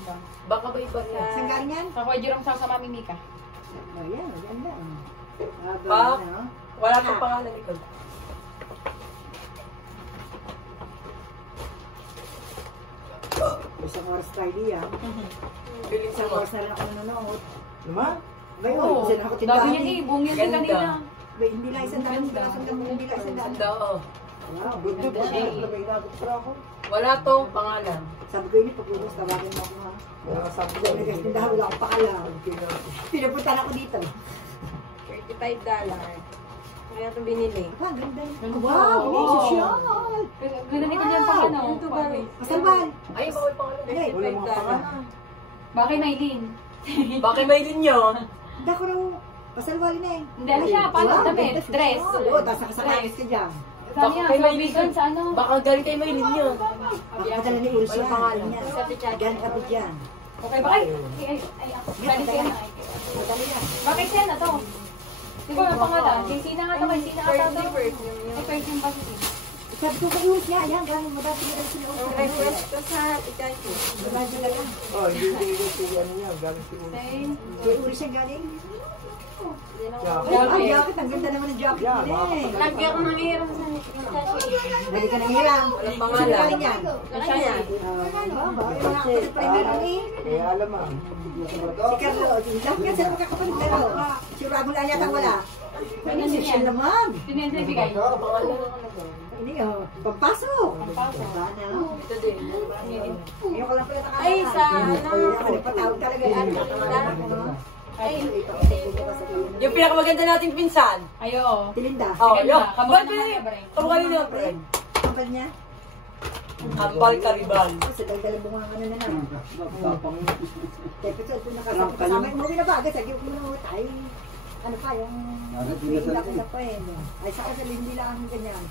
Baka ba iba yan? Saan galing yan? Sa Kuya Jerome sa Mami Mika. Oh, yan. Maganda. Pa? Wala kang pangalan ikaw. Isang oras Friday yan. Feeling sa Isang mo. oras na lang ako nanonood. Naman? Bay, Oo. isa na ako Dami tindahan. niyan eh. Buong yun Ganda. kanina. Bay, hindi lang isang daan. Hindi lang isang daan. Hindi lang isang daan. Ganda, oh. Wow, Good ganda. pa siya. May inabot pa ako. Wala tong pangalan. Sabi ko yun, pag-unos, tawagin mo ako ha. Wala sabi ko. Sabi ko, tindahan, wala akong pakalam. Pinapunta na ako dito. $35. Kaya ito binili. Aba, ganda. Ganda. Wow, Oo. hindi social. Ganda ni Kuya pang ano. Masalban. Ay, bawal pangalan. Ay, Wala mga pangalan. Bakit Maylin? Bakit may din yun? hindi ako nang pasalwali na eh. Hindi, ano siya? Paano Wow, damit? ganda siya. Dress? Oo, tapos nakasakayos ka dyan. Sabi niya, Bakit sa Maylin Bidon sa ano? Baka galing kay Maylin yun. Padala ni Ursa. Walang pangalan. Yan, kapit yan. Okay, bakit? Ay, ako. Galing siya na. Madali yan. Bakit siya na to? Di ba yung pangalan? Sina nga to, may sina ata to. Ay, perfume ba siya? Sabi ko kay Ursa, yan, galing madati na sila Ursa. Madali na lang. Oh, hindi si ano yan. Galing si Ulo. Kay Ursa galing. Yeah. Ay, ang jacket, ang ganda naman ng jacket Yeah, nila eh. Lagi ako nangihiram sa Dali ka nang hiram. Walang Sino pangalan. galing yan? Kanya. Baba, yung mga kapatid pa rin meron eh. Kaya alam ah. Si Carlo, lahat nga sila magkakapatid pero si Rago lang yata wala. Ano social naman? Sino yung bibigay? Hindi oh, pampasok. Pampasok. Sana. Ito din. Ngayon ko lang pala nakakala. Ay, sa ano? Patawag talaga yan. Ay, Yung pinakamaganda nating pinsan. ayo. Tilinda. Oh, Sige yun. na, kamukha Ba't naman ba niya, pre. kamukha niya, pre? Kapal niya. Ambal Karibal. Sa dagdalang bunga ano na lang. Teka, ito nakasama. Umuwi na ba? Agad, sagip mo na ay. Ano pa, yung hindi pa eh. Ay, sa kasi hindi lang ang ganyan.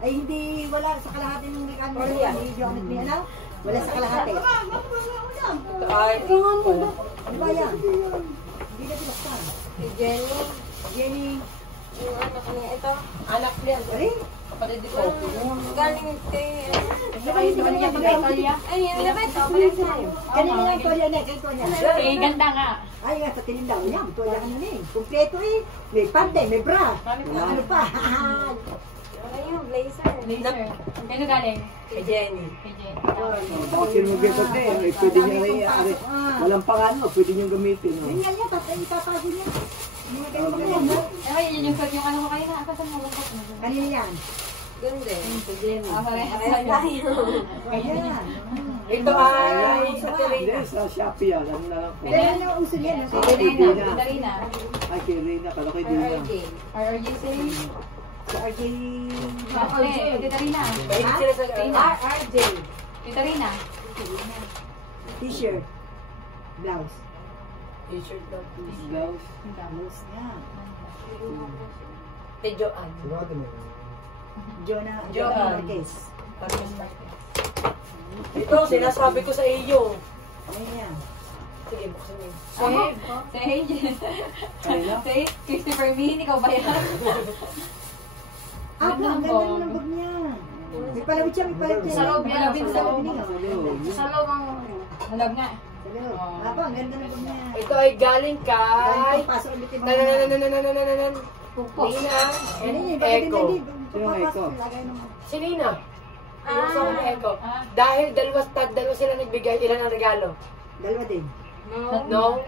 Ay, hindi, wala sa kalahati ng mekano. Hindi Jonat niya na. Wala sa kalahati. Ay, Ano ba yan? Hindi na pinaksan. Si Jenny, Jenny. yung anak niya, ito. anak niya. Ay, kapatid ko. Galing kay... Saka yung Tolya, Tolya. Ay, yun na ba ito? Balik tayo. Kanina lang Tolya na, kay Tolya. Eh, ganda nga. Ay, nga sa tinindaw niya, Tolya ka na eh. Kumpleto eh. May pante, may bra. Ano pa? Ano yung blazer? Blazer. Kaya galing? Kay Jenny. Kay Jen. Bakit yung mag-record na eh, pwede nyo rin, walang pangano, pwede nyo gamitin. Yun nga niya, ipapagod niya. Mga ganun ba yan? Eh, yun yung yung ano ko kayo na. Asan mo lang ko? Kanina yan. Ganda. Kay Jenny. Parehas tayo. Ayan. Ito ay Sa Hindi, sa Shopee yan, ano na lang po. Pero ano yung uso niya? Si Rina. Si Rina. Ay, kay Rina, kala kay Dina. RRJ say. Sa RJ. Tita Rina. Mahilig sila sa RJ. Tita Rina. T-shirt. Blouse. T-shirt daw. Blouse. Blouse niya. Kay Joanne. Jonah Marquez. Ito, sinasabi ko sa iyo. Ano yan? Sige, buksan mo. Say, Christopher Bean, ikaw ba yan? Ah, ang ganda naman ng bag niya. May palawit siya, may palawit siya. Sa loob niya, Sa sa loob loob. niya. Sa loob ang... Malab nga. Sa loob. Apa, ang ganda ng bag niya. Ito ay galing kay... Pasok ulit yung mga... Pupos. Nina Ano yun? and Bakit Echo. hindi? Sino ang Echo? Lagay naman. Si Nina. Yung sa ni Echo. Ah. Dahil dalawa sila nagbigay, ilan ang regalo? Dalawa din. No?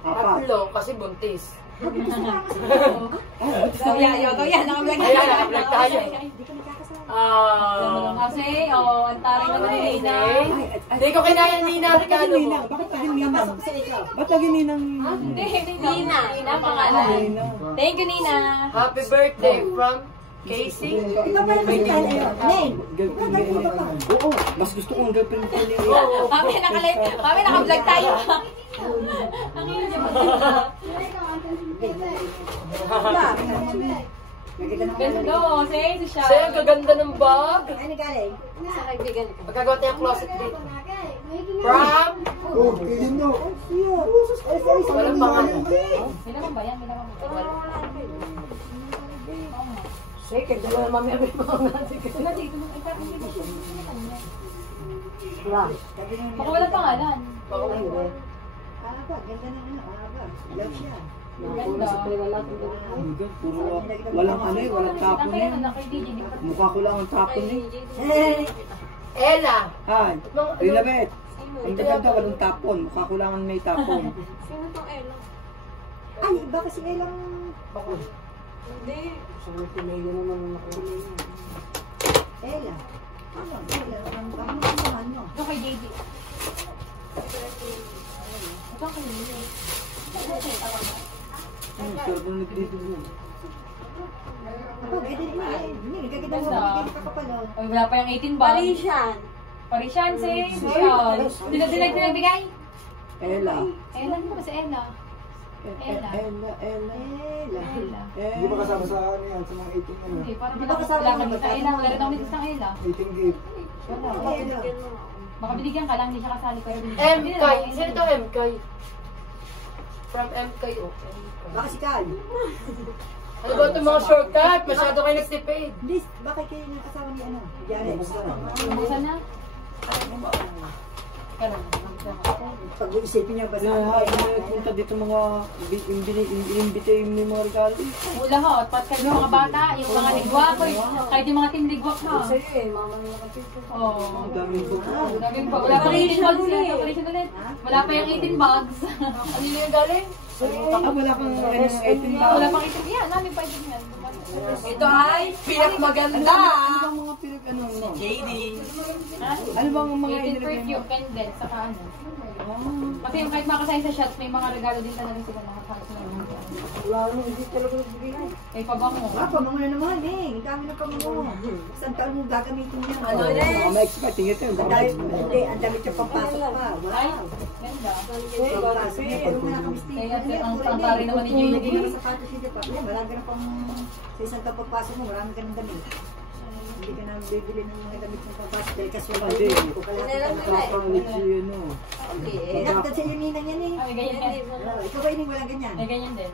Apat. Tatlo, kasi buntis. So, yan, nakablog na. Ayan, nakablog tayo. Hindi ka nakakasama. Kasi, ang taray naman ni Nina. Hindi ko kinaya Nina ang regalo mo. Bakit laging Ninang? Pasok sa ikaw. Ba't laging Ninang? Hindi, Nina. Nina, pangalan. Nina. Thank you, Nina. Happy birthday from Casey. Ikaw pala may tayo ngayon. Name. Girlfriend niya. Oo, mas gusto kong girlfriend ko niya. Kami nakablog tayo. Ang yun niya Ganda, say, si Shai. Say, ang kaganda ng bag. Ano galing? Sa kaibigan ko. Magkagawa tayo ang closet date. From? Walang pangalan. May naman ba yan? May naman ba? Sige, dalawa na mamaya may pangalan. Baka walang pangalan. Aba, ganda ng ano. Aba, love siya. Ganda. Puro walang ano eh, walang tapon Ang kaya eh. na kay DJ. Mukha ko lang ang tapon eh. Ella. Hi, Elizabeth. Ang ganda walang tapon. Mukha ko lang ang may tapon. Sino tong Ella? Ay, iba kasi ilang... Hindi. Ella. Ano? Ella. Ang naman mo. Ito kay JD. Ito kay JD. Sarap na nagdito mo. Ako, ganda rin eh. Hindi, gaganda mo. Gaganda ka pa pala. Ay, wala pa yung 18 ba? Parisian. Parisyan, say. Social. Dinag-dinag-dinag-bigay. Ella. Ella, ano ba si Ella? Ella. Ella. Ella. Ella. Hindi ba kasama sa ano yan, sa mga 18 ano? Hindi, parang Di ba kasama wala naman kami ba sa tayo? Ella. Wala rin ako nito sa Ella. 18 gift. Ella. Baka binigyan ka lang, hindi siya kasali pero MK. Sino itong MK? From MK. Oh, MK. Baka si Carl. Ano ba itong mga shortcut? Masyado kayo nagtipid. Hindi, baka kayo yung kasama ni ano? Jared. Buksan na. Pag-iisipin niya ba Punta dito mga inimbite yung mga regalo. Wala ho, pat kayo yung mga bata, yung mga ligwak, kahit yung mga team ligwak ha. Oo. Ang daming buko. Daming pa. Wala pa yung 18 bags yan. Operation ulit. Wala pa yung 18 bags. Ano yung galing? Wala pang 18 ba? Wala pang 18 yan. Namin pa 18 yan. Ito ay pinakmaganda. Ano bang mga pinag ano? JD. Ano bang mga 18 perfume, candle, saka ano. Kasi yung kahit makasaya sa shots, may mga regalo din talaga sila na kahit sila. Wala nung hindi talaga nagbigay. Eh, pabango. Wala, pamango na naman eh. Ang dami na pamango. Saan taon mo gagamitin yan? Ano rin? Baka ma-expecting ito. Ang dami, hindi, ang dami siya pampasok pa. Ay, Wow. ganda. Pampasok niya. Pag nakakamistin. Kaya ang tari naman ni JD. Hindi naman sapatos siya pa. Marami ka na pang sa isang kapapasok mo, marami ka ng damit. Hindi ka na bibili ng mga damit ng pampasok. Dahil kasi wala Hindi. din. Kung kalahati ka na. Nakapangalit si ano. Dapat sa iyo ninang yan eh. Ay, may ganyan din. Ikaw ba ining walang ganyan? May ganyan din.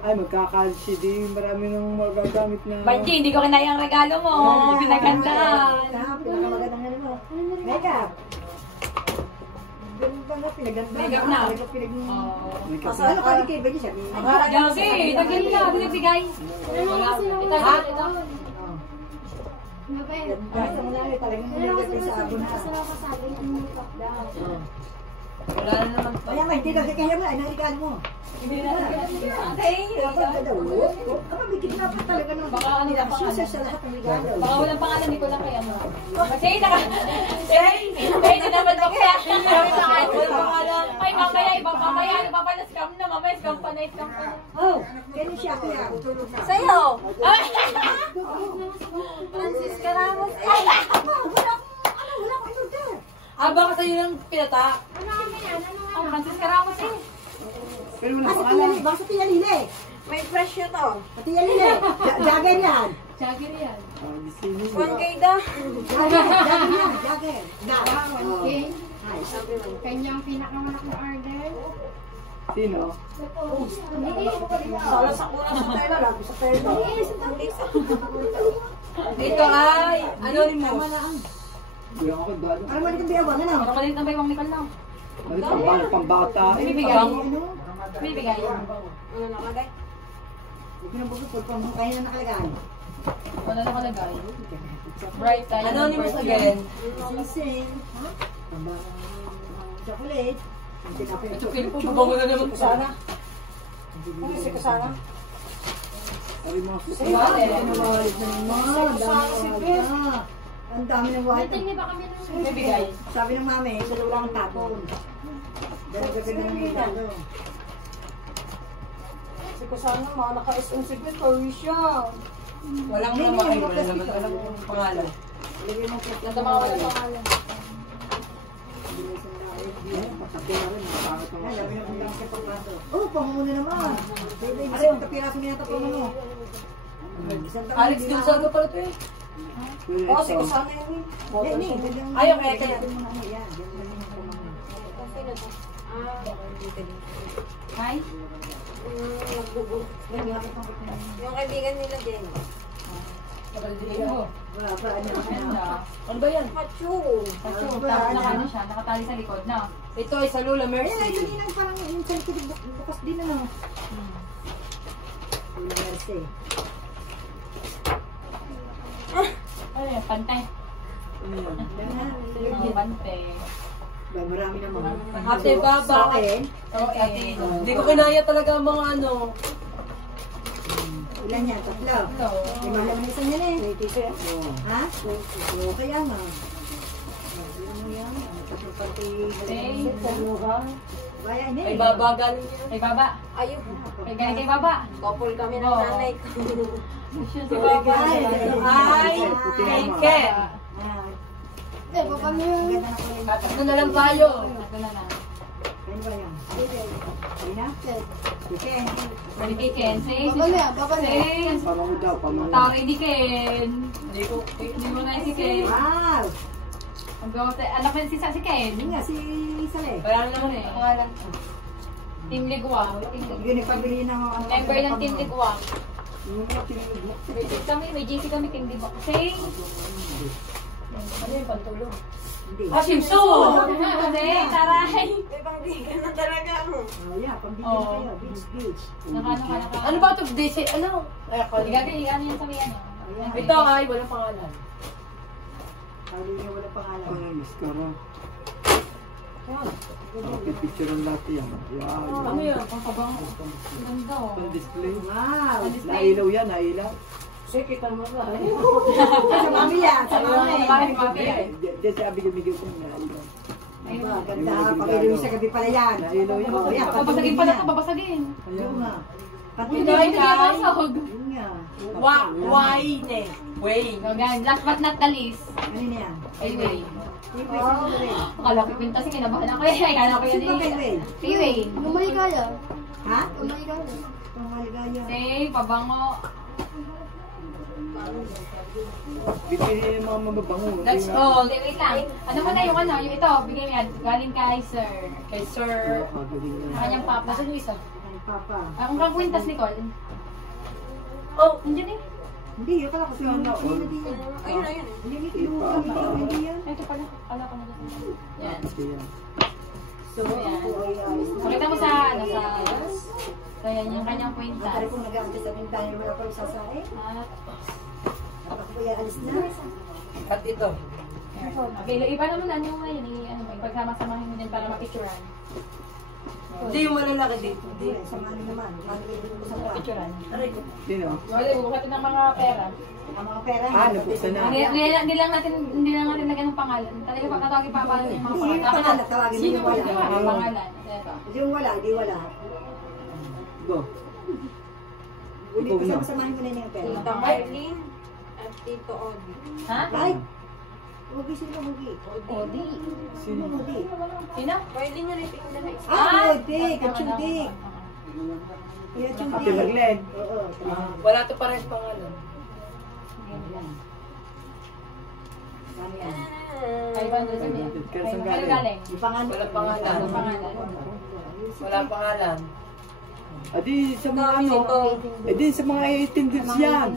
Ay, magkakalsi din. Marami nang magagamit na. Banji, hindi ko kinaya ang regalo mo. Pinagandaan. Pinakamagandang ano mo. Makeup. Ganun ba nga, pinaganda. Makeup na. Makeup Asa ano ka ni kay Benji siya? Kasi, tagil na. Binibigay. Ito. Basta mo na talagang nilagay sa abon na. Wala na naman to. Kaya may dito kaya mo ay regalo mo. Dapat ka daw. Ama may kidnapan talaga ng Baka ano na pangalan. success sa lahat ng regalo. Baka walang pangalan, hindi ko lang kaya mo. Kasi, hindi naman ako kaya. Walang pangalan. Ay, mamaya, ibang mamaya. Ano pa pala, scam na. Mamaya, scam pa na, scam pa na. Oh, kaya siya kuya. Tutulog na. Sa'yo! Francisca Ramos. Wala ko order. Baka sa'yo yung pinata. Ang Francisca Ramos eh. Pero wala Basta pangalan. tiyali, basta tiyalili. May presyo to. Tiyalili. Jagger yan. Jagger yan. Disney. 1K da. Jagger yan. Jagger. Ay, Kanyang pinakamalaking order. Sino? sala sa kuna sa tela lang. Sa tela. Dito ay, ano rin mo? Kuya ako dalo. Alam mo, hindi kang biyawang, ano? Ano kalit na ba yung Nicole na? Ano pambata? Binibigay. Ano? Binibigay. Ano nakalagay? Huwag mo bukod pang kaya na nakalagay. Ano nakalagay? Bright tayo. Anonymous again. Sing-sing. Ha? Chocolate. Chukil po, babago na naman ko sana. Kasi ka sana. Ari mo. Ang dami ng white. Binibigay. Sabi ng mami, sa lula ang tapon. Dalaga na ng regalo. Kasi ko sana mga naka-SM sigwit, pawi siya. Walang Hindi, naman, hindi, wala naman alam kung pangalan. Lagay mo po. Ganda mga walang pangalan. Patakbo na rin. Nakapangit ang Ay, dami ng undang sa pagpato. Oh, pangmuna naman. Kasi yung tapiraso minata pa mo. Alex Gonzaga pala to eh. Oo, si Kusana yun eh. Ayaw, kaya kaya. Hi? Yung kaibigan nila din. Wala pa, ano Ganda. Ano ba yan? Pachu. Pacho, tapos naka siya, nakatali sa likod na. Ito ay sa Lula Ayan, ay, Mercy. kanina parang yung sa likod bukas din ano. Mercy. Ay, pantay. Oh, pantay. Marami naman. Ate Baba. Sa akin, Hindi ko kinaya talaga ang mga ano. ilan yan? Tatlo. May mahal na isa niyan eh. Ha? Oo, kaya nga. Ano mo yan? Tatlo pati. Kaya hindi. Ay Baba galing yan. Kay Baba. Ayun. Kay Baba. Couple kami ng Oo. nanay ko. Si Baba. Ay, Keke. Eh, baka mo yung... Ganda na ko rin. Tatakbo na lang tayo. Ito na lang. Ano ba yan? Hindi na? Sige. Pwede kay Ken. Say, say. Pamango daw, pamango. Tari di Ken. Hindi mo na si Ken. Wow! Anak ko si Ken. Hindi nga, si Sale. Wala na naman eh. Pangalan. Team Ligwa. Yun, ipabili ng ano. Member ng Team Ligwa. Yung mga tinulog mo. May JC kami Team Ligwa. Say. Ano yung pantulog? Hindi. Shimsu! Kasi, taray. May pangbigan na talaga. Oh, yeah, pambili Oo. kayo. Beach. Naka. Ano ba ito? DC? Ano? Ay, ako. Igagay yan sa may ano. Ito ay, walang pangalan. Sabi niya wala pangalan. Ang mascara. Picture ang lahat yan. Wow. Ano yan? Pagkabang. Ganda oh. Pan-display. Wow! Nailaw yan, nailaw. Sige, kita mo ba? Sa mami yan, sa mami. Diyan si Abi Gamigil ko nailaw. Aba, ganda. Pag-ilim sa gabi pala yan. Nailaw yan. Oh, yeah, Babasagin pala ito, babasagin. Yun nga. Pati Hindi, hindi babasag. Yun nga. Wayne. Wayne. So, gan, last but not the least. Ano na yan? Payway. Freeway, freeway. Akala ko pintas, kinabahan ako. Ay, kala ko yan Sino ba freeway? Payway. Maligaya. Ha? Maligaya. Pamaligaya. Say, pabango. Bibili yung mga mababango. That's Hindi na- all. Hindi, wait lang. Ano mo na yung ano, yung ito, bigay mo yan. Galing kay Sir. Kay Sir. Sa kanyang papa. Nasaan yung isa? Ay, Papa. Ang kang kwintas, Nicole. Oh, nandiyan eh. Hindi, yung kala ko sa mga hindi yan. Ayun, ayun. Hindi, yung hindi yan. Ito pala. Kala ko na dyan. Yan. So, ako ay ayos. Pakita mo sa, ano, sa yan, yung kanyang Ang kwintas. tari kong nag-aantay sa bintahan, wala pa rin sasae. At, Ako po yan, alis na. At ito. okay, iba naman ano mo ngayon, ano, ipagsama-samahin mo din para mapicturean. Hindi yung malalaki dito. Hindi, samahan naman. Paano kayo dito sa ba? Picturean. Aray ko. Sino? Wala, bukatin ng mga pera. Ang mga pera. Ah, nabuksan na. Hindi lang natin lagyan ng pangalan. Talaga pag natawagin pa paano yung mga Hindi, yung pangalan, tawagin mo Sino yung ba? wala. Yung pangalan. Ito. Yung wala, di wala. Go. Uli ko Ikaw na. samahin mo na yung pera. Tita Marlene at Tito Odi. Ha? Ay! Hugi sino hugi? Odi. Sino hugi? Sino? Marlene yung natin na na-explain. Ah, hugi! Kachudik! Kaya Ate chudik. Maglen. Oo. Wala to parang pangalan. Ano yan? 500 sabi. Saan Ano galing? Yung pangalan. Wala pangalan. Ano pangalan? Wala pangalan. Adi sa mga ano. Adi sa mga 18 dips yan.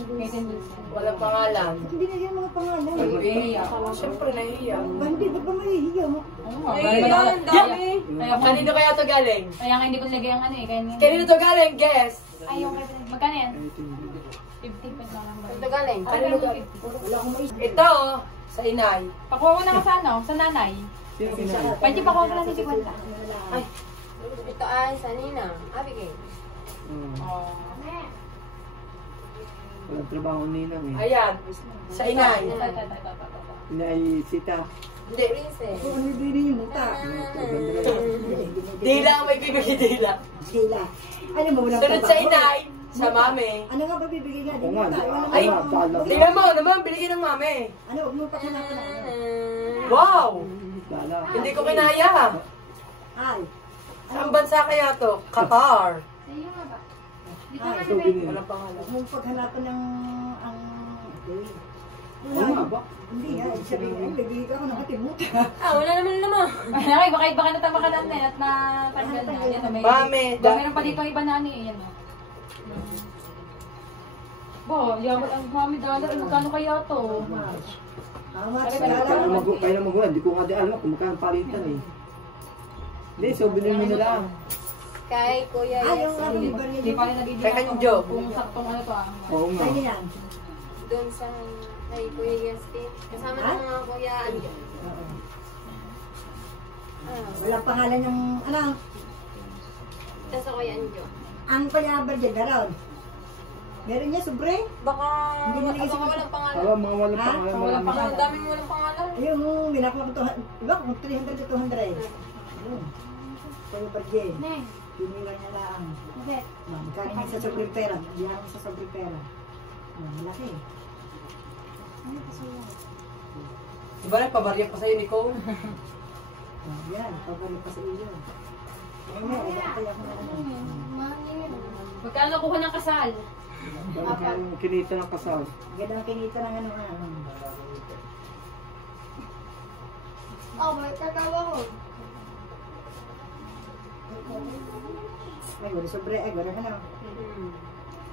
Wala pangalan. Hindi na yan mga pangalan. Nahihiya. Siyempre nahihiya. Ba, hindi, ba't ba mahihiya mo? Nahihiya, ang dami. Kaya Kanino kaya to galing? Kaya nga hindi ko nilagay ang ano eh. Kanino to galing? Guess. Ay, yung magkano yan? 50 pa lang. Ito galing. Kanino galing? Wala akong maisip. Ito, sa inay. Pakuha ko na ka sa ano? Sa nanay. Sino kinaya? Pwede pakuha ko na ni 50. Ay. Ito ay sa Nina. Abigail. Oh. Walang trabaho ninang eh. Ayan, sa inay. Inay Sita. Hindi. Princess. Kung ano din yung muta. Dila ang may bibigay dila. Sila. Alam mo, walang Sunod sa inay, sa mami. Ano nga ba bibigay nga? Oo nga, Ay, tala. tingnan mo naman, binigyan ng mami. Ano, huwag mo pakinapan na ano. Wow! Tala. Hindi ko kinaya. Ay. Saan bansa kaya to? Qatar. Ay. Ito binili. Walang pangalan. Huwag mong paghanapan ng ang... Oo nga ba? Hindi nga, sabihin ay, bibigay ka ako ng katimut. Ah, wala naman. Ay, baka natama ka na at natanggal na. Yan, may, Mami, meron pa dito iba na ano eh. Yan o. Bo, yaman ang mami dollar. Magkano kaya to? How much? Kaya na magulan. Hindi ko nga di alam kung magkano palitan eh. Hindi, so bilhin mo na lang. Kay Kuya Ah, yung Yesin. liver niya Hindi dito. pa rin nabibigyan Kaya kanyang joke. kung saktong ano to ah. Oo nga. Sa'yo yan. Doon sa kay Kuya Yesin. Kasama ng mga Kuya Anjo. Oo. Ah, Walang pangalan yung, ano, ito sa Kuya Anjo. ang payabar dyan, gano'n. Meron niya, sobre? Baka, Hindi nilagay sa- baka walang pangalan. Para mga walang Ha? pangalan. Walang Walang pangalan. Ang daming walang pangalan. Ayun, binakuha ko to, diba, kung 300 to 200. Ayun. Payabar dyan. Pinila niya lang. Magkano niya sa sobre pera? Diyan sa sobre pera. Malaki. Diba nagpabarya pa sa'yo, Nicole? Yan, pabalik pa sa iyo. Kaya ako na Magkano kuha ng kasal? Parang kinita ng kasal. Ganda ang kinita ng ano. Oh, may kakawa ko. Ay, wala sobre. Ay, wala ka na.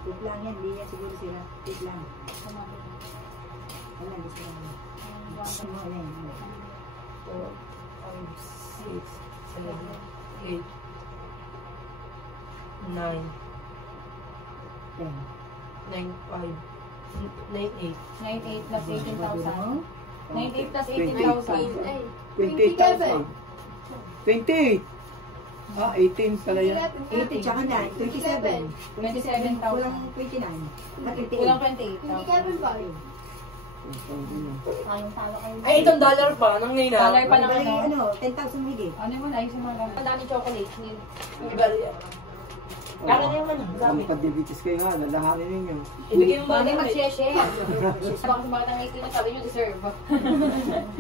Tip lang yan. Hindi yan siguro sila. Tip lang. Wala, gusto lang. Ano, yan. 4, 5, 6, 7, 8, 9, Yan. 9, 5, 9, 8. 98 plus 18,000. 98 plus 18,000. 28,000. Ay, 28,000. 28. Ah, 18 pala yan. 80 tsaka 9. 27. 27,000. Kulang 29. Ah, 28. Kulang 28,000. Ay, itong dollar pa, ng nina. Dollar pa ng Bali, ano. 10,000 higit. Ano mo na, ayusin mo lang. Ang dami chocolate. Iba yan. Kaya na naman, ang dami. Ang pag-diabetes kayo ha, lalahanin ninyo. Ibigay mo mga Bakit gamit. mag-share? Baka sa mga tangiti na sabi nyo deserve.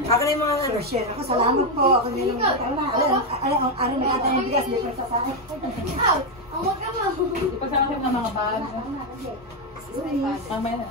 Akin na yung mga ano. Share. Ako, salamat po. Ako nilang ano na ata ng bigas. May pagsasakin. Ipagsasabi ng mga bag. Mamaya na.